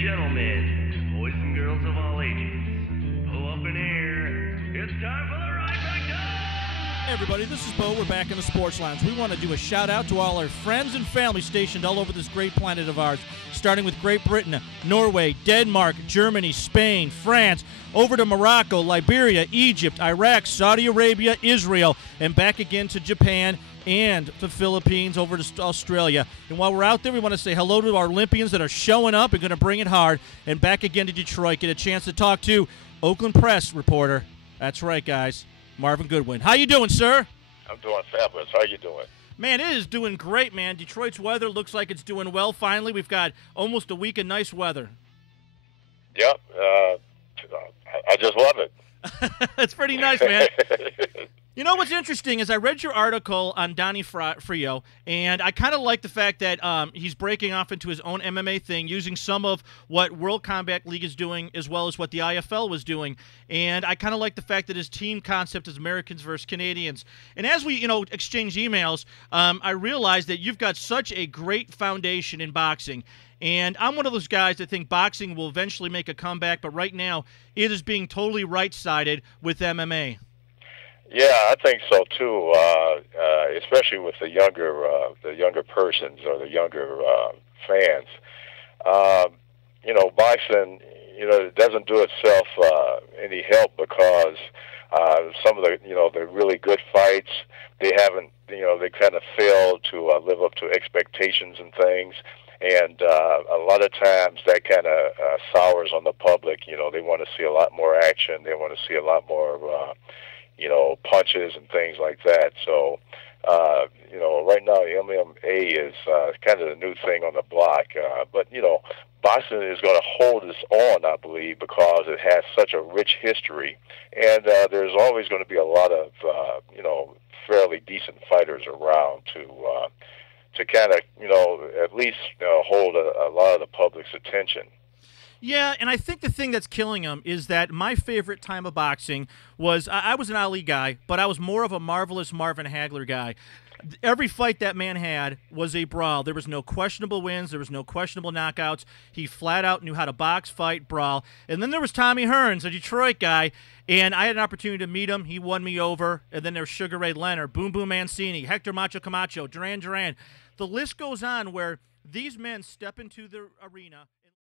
gentlemen, boys and girls of all ages, pull up in here. It's time for the Ride Back Time! Hey everybody, this is Bo. We're back in the Sports Lounge. We want to do a shout out to all our friends and family stationed all over this great planet of ours, starting with Great Britain, Norway, Denmark, Germany, Spain, France, over to Morocco, Liberia, Egypt, Iraq, Saudi Arabia, Israel, and back again to Japan and the Philippines, over to Australia. And while we're out there, we want to say hello to our Olympians that are showing up and going to bring it hard, and back again to Detroit, get a chance to talk to Oakland Press reporter. That's right, guys. Marvin Goodwin. How you doing, sir? I'm doing fabulous. How you doing? Man, it is doing great, man. Detroit's weather looks like it's doing well finally. We've got almost a week of nice weather. Yep. I just love it. That's pretty nice, man. You know what's interesting is I read your article on Donnie Frio, and I kind of like the fact that he's breaking off into his own MMA thing, using some of what World Combat League is doing as well as what the IFL was doing. And I kind of like the fact that his team concept is Americans versus Canadians. And as we, exchange emails, I realized that you've got such a great foundation in boxing. And I'm one of those guys that think boxing will eventually make a comeback, but right now it is being totally right-sided with MMA. Yeah, I think so too. Especially with the younger persons or the younger fans. Boxing, it doesn't do itself any help because some of the really good fights, they haven't, they kind of failed to live up to expectations and things. And a lot of times that kind of sours on the public. They want to see a lot more action. They want to see a lot more, punches and things like that. So, right now MMA is kind of the new thing on the block. But boxing is going to hold its own, I believe, because it has such a rich history. And there's always going to be a lot of, fairly decent fighters around to kind of, at least hold a lot of the public's attention. Yeah, and I think the thing that's killing him is that my favorite time of boxing was, I was an Ali guy, but I was more of a marvelous Marvin Hagler guy. Every fight that man had was a brawl. There was no questionable wins. There was no questionable knockouts. He flat out knew how to box, fight, brawl. And then there was Tommy Hearns, a Detroit guy, and I had an opportunity to meet him. He won me over. And then there's Sugar Ray Leonard, Boom Boom Mancini, Hector Macho Camacho, Duran Duran. The list goes on where these men step into the arena.